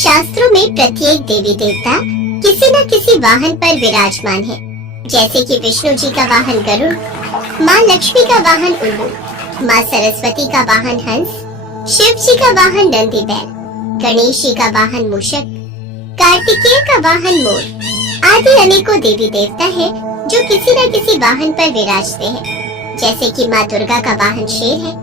शास्त्रों में प्रत्येक देवी देवता किसी न किसी वाहन पर विराजमान है, जैसे कि विष्णु जी का वाहन गरुड़, माँ लक्ष्मी का वाहन उल्लू, माँ सरस्वती का वाहन हंस, शिव जी का वाहन नंदी बैल, गणेश जी का वाहन मूषक, कार्तिकेय का वाहन मोर आदि अनेकों देवी देवता है जो किसी न किसी वाहन पर विराजते हैं। जैसे कि माँ दुर्गा का वाहन शेर है।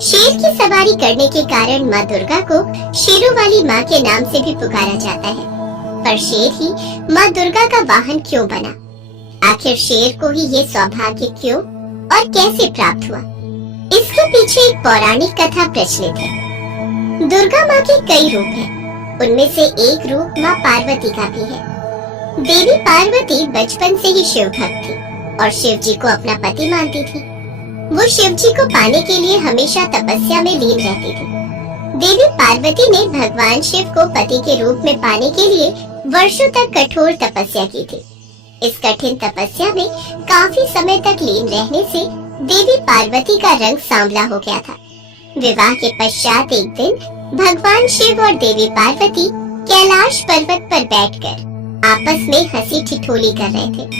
शेर की सवारी करने के कारण माँ दुर्गा को शेरों वाली माँ के नाम से भी पुकारा जाता है। पर शेर ही माँ दुर्गा का वाहन क्यों बना? आखिर शेर को ही ये सौभाग्य क्यों और कैसे प्राप्त हुआ? इसके पीछे एक पौराणिक कथा प्रचलित है। दुर्गा माँ के कई रूप हैं, उनमें से एक रूप माँ पार्वती का भी है। देवी पार्वती बचपन से ही शिव भक्त थी और शिव जी को अपना पति मानती थी। वो शिव जी को पाने के लिए हमेशा तपस्या में लीन रहती थी। देवी पार्वती ने भगवान शिव को पति के रूप में पाने के लिए वर्षों तक कठोर तपस्या की थी। इस कठिन तपस्या में काफी समय तक लीन रहने से देवी पार्वती का रंग सांवला हो गया था। विवाह के पश्चात एक दिन भगवान शिव और देवी पार्वती कैलाश पर्वत पर बैठकर आपस में हंसी ठिठोली कर रहे थे।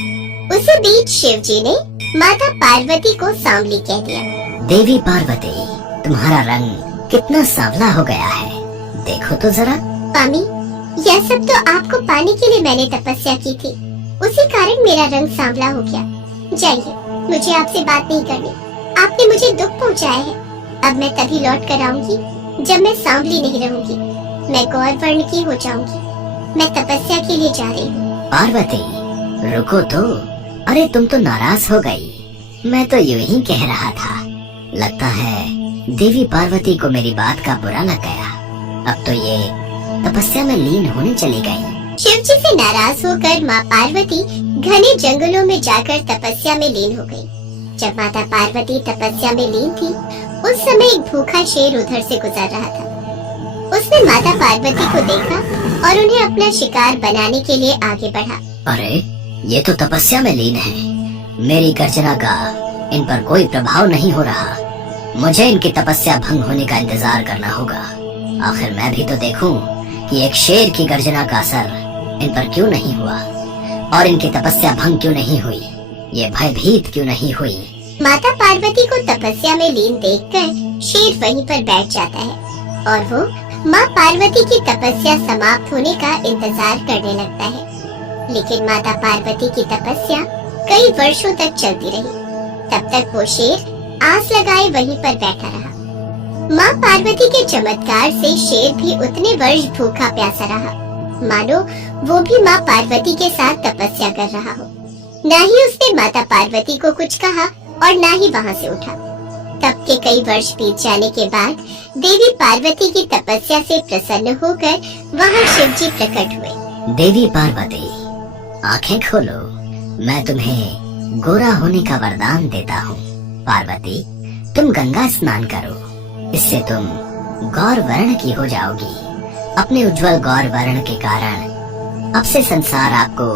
उसी बीच शिव जी ने माता पार्वती को सांवली कह दिया। देवी पार्वती, तुम्हारा रंग कितना सांवला हो गया है, देखो तो जरा। स्वामी, यह सब तो आपको पाने के लिए मैंने तपस्या की थी, उसी कारण मेरा रंग सांवला हो गया। जाइए, मुझे आपसे बात नहीं करनी। आपने मुझे दुख पहुंचाया है। अब मैं तभी लौट कर आऊंगी जब मैं सांवली नहीं रहूंगी। मैं गौर वर्ण की हो जाऊंगी। मैं तपस्या के लिए जा रही हूँ। पार्वती, रुको तो। अरे तुम तो नाराज हो गई। मैं तो यूं ही कह रहा था। लगता है देवी पार्वती को मेरी बात का बुरा लग गया। अब तो ये तपस्या में लीन होने चली गई। शिव जी से नाराज होकर माँ पार्वती घने जंगलों में जाकर तपस्या में लीन हो गई। जब माता पार्वती तपस्या में लीन थी, उस समय एक भूखा शेर उधर से गुजर रहा था। उसने माता पार्वती को देखा और उन्हें अपना शिकार बनाने के लिए आगे बढ़ा। अरे, ये तो तपस्या में लीन है। मेरी गर्जना का इन पर कोई प्रभाव नहीं हो रहा। मुझे इनकी तपस्या भंग होने का इंतजार करना होगा। आखिर मैं भी तो देखूं कि एक शेर की गर्जना का असर इन पर क्यों नहीं हुआ और इनकी तपस्या भंग क्यों नहीं हुई, ये भयभीत क्यों नहीं हुई। माता पार्वती को तपस्या में लीन देखकर शेर वहीं पर बैठ जाता है और वो माँ पार्वती की तपस्या समाप्त होने का इंतजार करने लगता है। लेकिन माता पार्वती की तपस्या कई वर्षों तक चलती रही। तब तक वो शेर आस लगाए वहीं पर बैठा रहा। माँ पार्वती के चमत्कार से शेर भी उतने वर्ष भूखा प्यासा रहा, मानो वो भी माँ पार्वती के साथ तपस्या कर रहा हो। न ही उसने माता पार्वती को कुछ कहा और न ही वहाँ से उठा। तब के कई वर्ष बीत जाने के बाद देवी पार्वती की तपस्या से प्रसन्न होकर वहाँ शिव जी प्रकट हुए। देवी पार्वती, आंखें खोलो। मैं तुम्हें गोरा होने का वरदान देता हूँ। पार्वती, तुम गंगा स्नान करो, इससे तुम गौर वर्ण की हो जाओगी। अपने उज्जवल गौर वर्ण के कारण अब से संसार आपको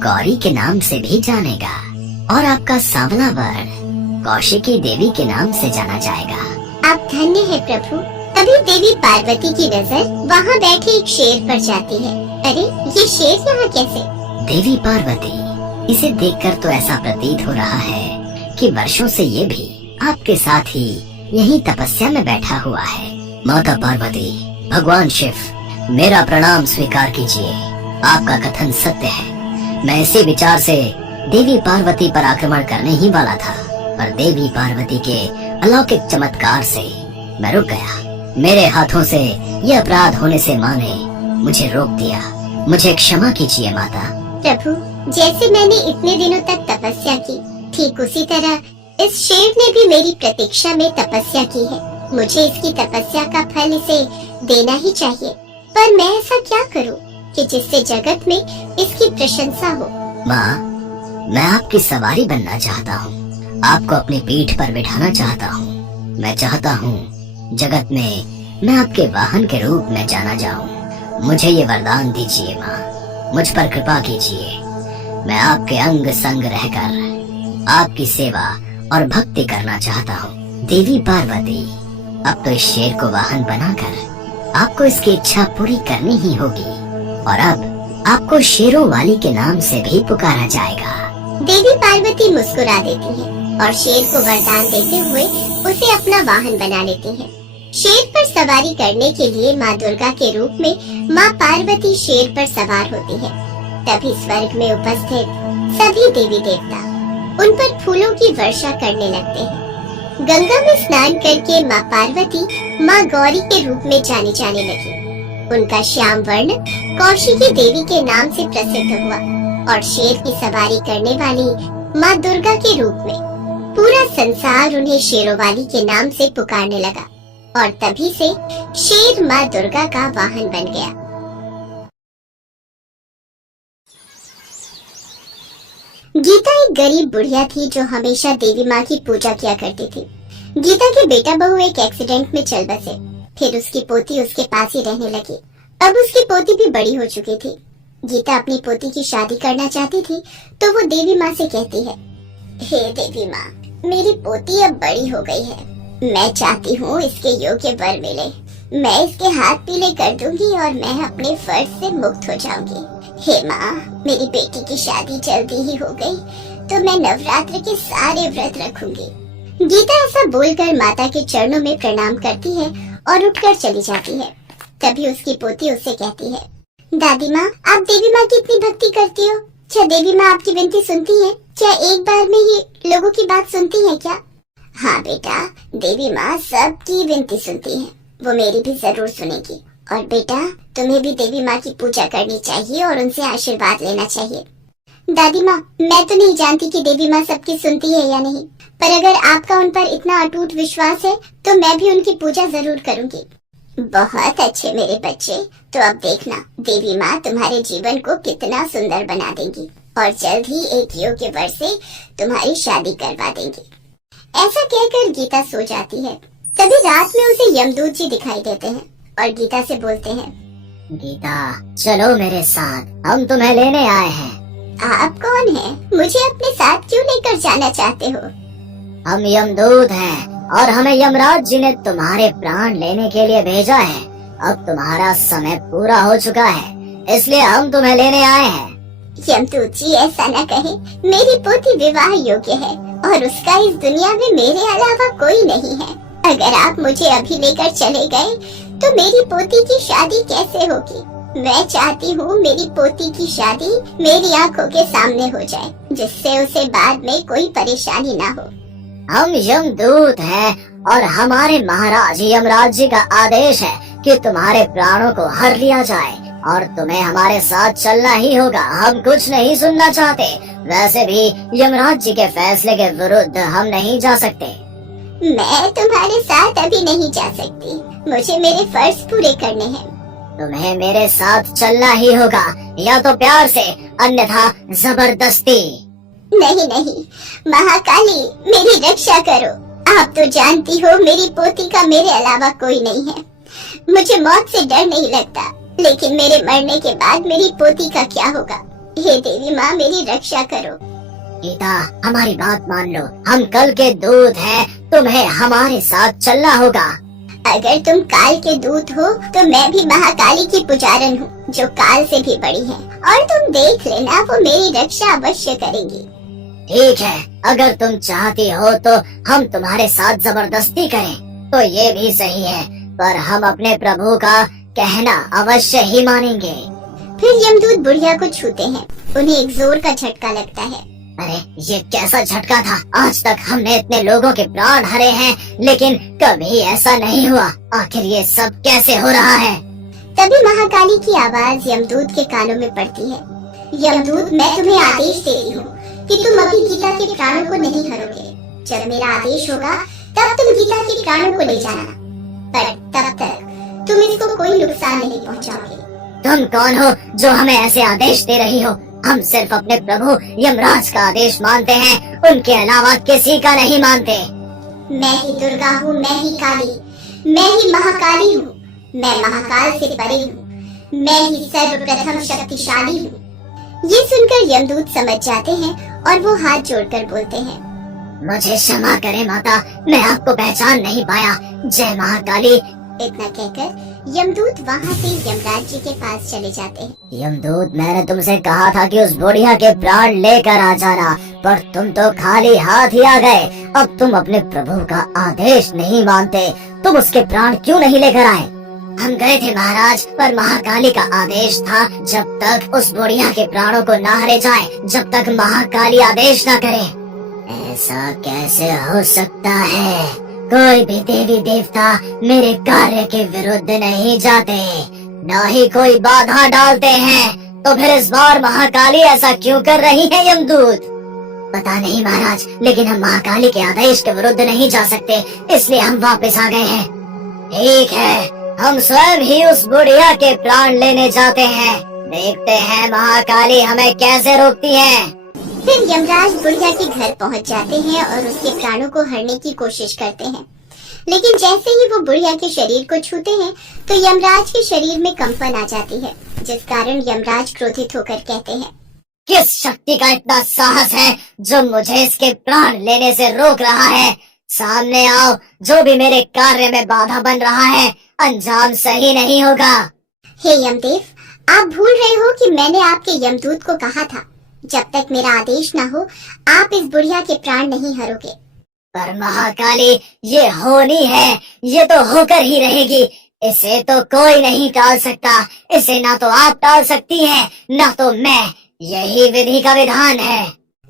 गौरी के नाम से भी जानेगा और आपका सांवला वर्ण कौशिकी देवी के नाम से जाना जाएगा। आप धन्य है प्रभु। तभी देवी पार्वती की नजर वहाँ बैठे एक शेर पर जाती है। अरे, ये शेर यहाँ कैसे? देवी पार्वती, इसे देखकर तो ऐसा प्रतीत हो रहा है कि वर्षों से ये भी आपके साथ ही यहीं तपस्या में बैठा हुआ है। माता पार्वती, भगवान शिव, मेरा प्रणाम स्वीकार कीजिए। आपका कथन सत्य है। मैं इसी विचार से देवी पार्वती पर आक्रमण करने ही वाला था, पर देवी पार्वती के अलौकिक चमत्कार से मैं रुक गया। मेरे हाथों से यह अपराध होने से माँ ने मुझे रोक दिया। मुझे क्षमा कीजिए माता। प्रभु, जैसे मैंने इतने दिनों तक तपस्या की, ठीक उसी तरह इस शेर ने भी मेरी प्रतीक्षा में तपस्या की है। मुझे इसकी तपस्या का फल इसे देना ही चाहिए। पर मैं ऐसा क्या करूं कि जिससे जगत में इसकी प्रशंसा हो? माँ, मैं आपकी सवारी बनना चाहता हूँ। आपको अपनी पीठ पर बिठाना चाहता हूँ। मैं चाहता हूँ जगत में मैं आपके वाहन के रूप में जाना जाऊँ। मुझे ये वरदान दीजिए माँ, मुझ पर कृपा कीजिए। मैं आपके अंग संग रहकर आपकी सेवा और भक्ति करना चाहता हूँ। देवी पार्वती, अब तो इस शेर को वाहन बनाकर आपको इसकी इच्छा पूरी करनी ही होगी और अब आपको शेरों वाली के नाम से भी पुकारा जाएगा। देवी पार्वती मुस्कुरा देती है और शेर को वरदान देते हुए उसे अपना वाहन बना लेती है। शेर पर सवारी करने के लिए माँ दुर्गा के रूप में माँ पार्वती शेर पर सवार होती है। तभी स्वर्ग में उपस्थित सभी देवी देवता उन पर फूलों की वर्षा करने लगते हैं। गंगा में स्नान करके माँ पार्वती माँ गौरी के रूप में जाने जाने लगी। उनका श्याम वर्ण कौशिकी देवी के नाम से प्रसिद्ध हुआ और शेर की सवारी करने वाली माँ दुर्गा के रूप में पूरा संसार उन्हें शेरोवाली के नाम से पुकारने लगा और तभी से शेर माँ दुर्गा का वाहन बन गया। गीता एक गरीब बुढ़िया थी जो हमेशा देवी माँ की पूजा किया करती थी। गीता के बेटा बहू एक एक्सीडेंट में चल बसे। फिर उसकी पोती उसके पास ही रहने लगी। अब उसकी पोती भी बड़ी हो चुकी थी। गीता अपनी पोती की शादी करना चाहती थी तो वो देवी माँ से कहती है, हे देवी माँ, मेरी पोती अब बड़ी हो गई है। मैं चाहती हूँ इसके योग्य वर मिले। मैं इसके हाथ पीले कर दूंगी और मैं अपने फर्ज से मुक्त हो जाऊंगी। हे माँ, मेरी बेटी की शादी जल्दी ही हो गई तो मैं नवरात्र के सारे व्रत रखूंगी। गीता ऐसा बोलकर माता के चरणों में प्रणाम करती है और उठकर चली जाती है। तभी उसकी पोती उससे कहती है, दादी माँ, आप देवी माँ की इतनी भक्ति करती हो, क्या देवी माँ आपकी विनती सुनती है? क्या एक बार में ही लोगों की बात सुनती है क्या? हाँ बेटा, देवी माँ सबकी विनती सुनती है, वो मेरी भी जरूर सुनेगी। और बेटा, तुम्हें भी देवी माँ की पूजा करनी चाहिए और उनसे आशीर्वाद लेना चाहिए। दादी माँ, मैं तो नहीं जानती कि देवी माँ सबकी सुनती है या नहीं, पर अगर आपका उन पर इतना अटूट विश्वास है तो मैं भी उनकी पूजा जरूर करूँगी। बहुत अच्छे मेरे बच्चे, तो अब देखना देवी माँ तुम्हारे जीवन को कितना सुंदर बना देंगी और जल्द ही एक योग्य वर से तुम्हारी शादी करवा देंगी। ऐसा कहकर गीता सो जाती है। तभी रात में उसे यमदूत जी दिखाई देते हैं और गीता से बोलते हैं, गीता, चलो मेरे साथ, हम तुम्हें लेने आए हैं। आप कौन हैं? मुझे अपने साथ क्यों लेकर जाना चाहते हो? हम यमदूत हैं और हमें यमराज जी ने तुम्हारे प्राण लेने के लिए भेजा है। अब तुम्हारा समय पूरा हो चुका है, इसलिए हम तुम्हें लेने आए हैं। यमदूत जी, ऐसा न कहें, मेरी पोती विवाह योग्य है और उसका इस दुनिया में मेरे अलावा कोई नहीं है। अगर आप मुझे अभी लेकर चले गए तो मेरी पोती की शादी कैसे होगी? मैं चाहती हूँ मेरी पोती की शादी मेरी आंखों के सामने हो जाए, जिससे उसे बाद में कोई परेशानी ना हो। हम यमदूत हैं और हमारे महाराज यमराज जी का आदेश है कि तुम्हारे प्राणों को हर लिया जाए और तुम्हें हमारे साथ चलना ही होगा। हम कुछ नहीं सुनना चाहते। वैसे भी यमराज जी के फैसले के विरुद्ध हम नहीं जा सकते। मैं तुम्हारे साथ अभी नहीं जा सकती, मुझे मेरे फर्ज पूरे करने हैं। तुम्हें मेरे साथ चलना ही होगा, या तो प्यार से, अन्यथा जबरदस्ती। नहीं नहीं, महाकाली, मेरी रक्षा करो। आप तो जानती हो मेरी पोती का मेरे अलावा कोई नहीं है। मुझे मौत से डर नहीं लगता, लेकिन मेरे मरने के बाद मेरी पोती का क्या होगा? हे देवी माँ, मेरी रक्षा करो। गीता, हमारी बात मान लो, हम कल के दूत हैं, तुम्हें हमारे साथ चलना होगा। अगर तुम काल के दूत हो तो मैं भी महाकाली की पुजारन हूँ, जो काल से भी बड़ी है, और तुम देख लेना, वो मेरी रक्षा अवश्य करेंगी। ठीक है, अगर तुम चाहती हो तो हम तुम्हारे साथ जबरदस्ती करें तो ये भी सही है, पर हम अपने प्रभु का कहना अवश्य ही मानेंगे। फिर यमदूत बुढ़िया को छूते हैं। उन्हें एक जोर का झटका लगता है। अरे, ये कैसा झटका था? आज तक हमने इतने लोगों के प्राण हरे हैं, लेकिन कभी ऐसा नहीं हुआ। आखिर ये सब कैसे हो रहा है? तभी महाकाली की आवाज यमदूत के कानों में पड़ती है। यमदूत, मैं तुम्हें आदेश देती हूँ कि तुम अभी गीता के प्राणों को नहीं हरोगे। जब मेरा आदेश होगा तब तुम गीता के प्राणों को ले जाना, पर तब तक तुम इसको कोई नुकसान नहीं पहुँचाओगे। तुम कौन हो जो हमें ऐसे आदेश दे रही हो? हम सिर्फ अपने प्रभु यमराज का आदेश मानते हैं, उनके अलावा किसी का नहीं मानते। मैं ही दुर्गा हूँ, मैं ही काली, मैं ही महाकाली हूँ। मैं महाकाल से परे हूँ, मैं ही सर्वप्रथम शक्तिशाली हूँ। ये सुनकर यमदूत समझ जाते हैं और वो हाथ जोड़कर बोलते हैं, मुझे क्षमा करें माता, मैं आपको पहचान नहीं पाया। जय महाकाली, इतना कहकर यमदूत वहाँ से यमराज जी के पास चले जाते हैं। यमदूत, मैंने तुमसे कहा था कि उस बुढ़िया के प्राण लेकर आ जाना, पर तुम तो खाली हाथ ही आ गए। अब तुम अपने प्रभु का आदेश नहीं मानते, तुम उसके प्राण क्यों नहीं लेकर आए? हम गए थे महाराज, पर महाकाली का आदेश था जब तक उस बुढ़िया के प्राणों को न हरे जाए, जब तक महाकाली आदेश न करे। ऐसा कैसे हो सकता है? कोई भी देवी देवता मेरे कार्य के विरुद्ध नहीं जाते, न ही कोई बाधा डालते हैं। तो फिर इस बार महाकाली ऐसा क्यों कर रही है यमदूत? पता नहीं महाराज, लेकिन हम महाकाली के आदेश के विरुद्ध नहीं जा सकते, इसलिए हम वापस आ गए हैं। ठीक है, हम स्वयं ही उस बुढ़िया के प्राण लेने जाते हैं, देखते हैं महाकाली हमें कैसे रोकती है। फिर यमराज बुढ़िया के घर पहुंच जाते हैं और उसके प्राणों को हरने की कोशिश करते हैं, लेकिन जैसे ही वो बुढ़िया के शरीर को छूते हैं तो यमराज के शरीर में कंपन आ जाती है, जिस कारण यमराज क्रोधित होकर कहते हैं, किस शक्ति का इतना साहस है जो मुझे इसके प्राण लेने से रोक रहा है? सामने आओ, जो भी मेरे कार्य में बाधा बन रहा है अंजाम सही नहीं होगा। हे यमदेव, आप भूल रहे हो कि मैंने आपके यमदूत को कहा था जब तक मेरा आदेश न हो आप इस बुढ़िया के प्राण नहीं हरोगे। पर महाकाली, ये होनी है, ये तो होकर ही रहेगी, इसे तो कोई नहीं टाल सकता। इसे ना तो आप टाल सकती हैं, ना तो मैं, यही विधि का विधान है।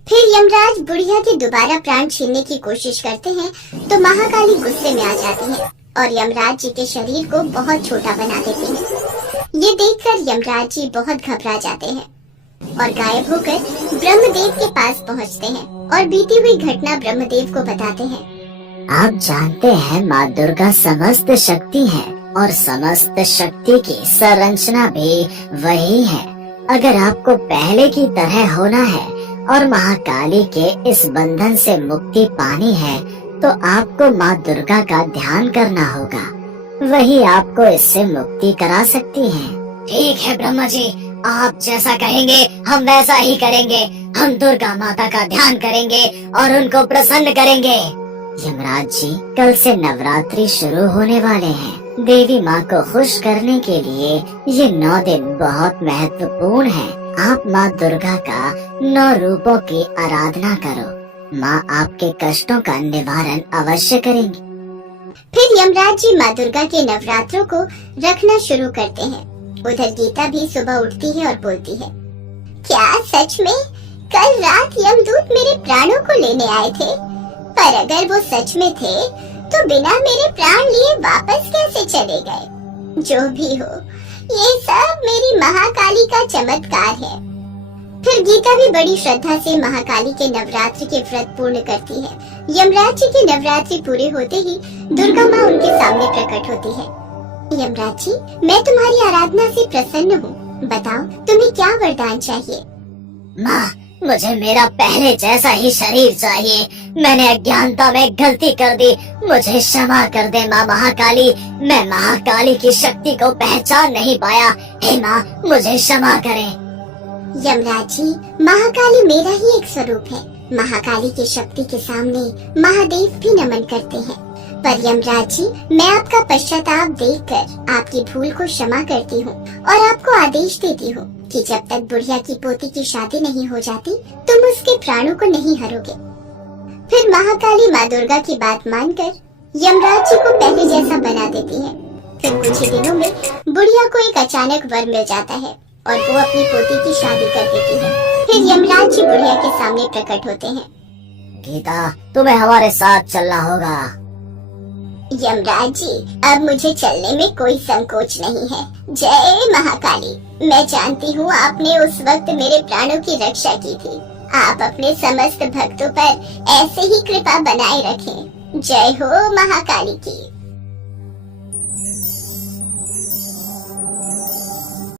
फिर यमराज बुढ़िया के दोबारा प्राण छीनने की कोशिश करते हैं तो महाकाली गुस्से में आ जाती है और यमराज जी के शरीर को बहुत छोटा बना देती है। ये देखकर यमराज जी बहुत घबरा जाते हैं और गायब होकर ब्रह्मदेव के पास पहुंचते हैं और बीती हुई घटना ब्रह्मदेव को बताते हैं। आप जानते हैं माँ दुर्गा समस्त शक्ति है और समस्त शक्ति की संरचना भी वही है। अगर आपको पहले की तरह होना है और महाकाली के इस बंधन से मुक्ति पानी है तो आपको माँ दुर्गा का ध्यान करना होगा, वही आपको इससे मुक्ति करा सकती है। ठीक है ब्रह्मा जी, आप जैसा कहेंगे हम वैसा ही करेंगे। हम दुर्गा माता का ध्यान करेंगे और उनको प्रसन्न करेंगे। यमराज जी, कल से नवरात्रि शुरू होने वाले हैं। देवी माँ को खुश करने के लिए ये 9 दिन बहुत महत्वपूर्ण है। आप माँ दुर्गा का 9 रूपों की आराधना करो, माँ आपके कष्टों का निवारण अवश्य करेंगी। फिर यमराज जी माँ दुर्गा के नवरात्रों को रखना शुरू करते हैं। उधर गीता भी सुबह उठती है और बोलती है, क्या सच में कल रात यमदूत मेरे प्राणों को लेने आए थे? पर अगर वो सच में थे तो बिना मेरे प्राण लिए वापस कैसे चले गए? जो भी हो, ये सब मेरी महाकाली का चमत्कार है। फिर गीता भी बड़ी श्रद्धा से महाकाली के नवरात्रि के व्रत पूर्ण करती है। यमराज जी के नवरात्रि पूरे होते ही दुर्गा माँ उनके सामने प्रकट होती है। यमराज जी, मैं तुम्हारी आराधना से प्रसन्न हूँ, बताओ तुम्हें क्या वरदान चाहिए? माँ, मुझे मेरा पहले जैसा ही शरीर चाहिए। मैंने अज्ञानता में गलती कर दी, मुझे क्षमा कर दे माँ महाकाली। मैं महाकाली की शक्ति को पहचान नहीं पाया, हे माँ मुझे क्षमा करें। यमराज जी, महाकाली मेरा ही एक स्वरूप है। महाकाली की शक्ति के सामने महादेव भी नमन करते हैं। पर यमराज जी, मैं आपका पश्चाताप देखकर आपकी भूल को क्षमा करती हूँ और आपको आदेश देती हूँ कि जब तक बुढ़िया की पोती की शादी नहीं हो जाती तुम उसके प्राणों को नहीं हरोगे। फिर महाकाली माँ दुर्गा की बात मानकर यमराज जी को पहले जैसा बना देती है। फिर कुछ ही दिनों में बुढ़िया को एक अचानक वर मिल जाता है और वो अपनी पोती की शादी कर देती है। फिर यमराज जी बुढ़िया के सामने प्रकट होते हैं। गीता, तुम्हें हमारे साथ चलना होगा। यमराज जी, अब मुझे चलने में कोई संकोच नहीं है। जय महाकाली, मैं जानती हूँ आपने उस वक्त मेरे प्राणों की रक्षा की थी। आप अपने समस्त भक्तों पर ऐसे ही कृपा बनाए रखें। जय हो महाकाली की।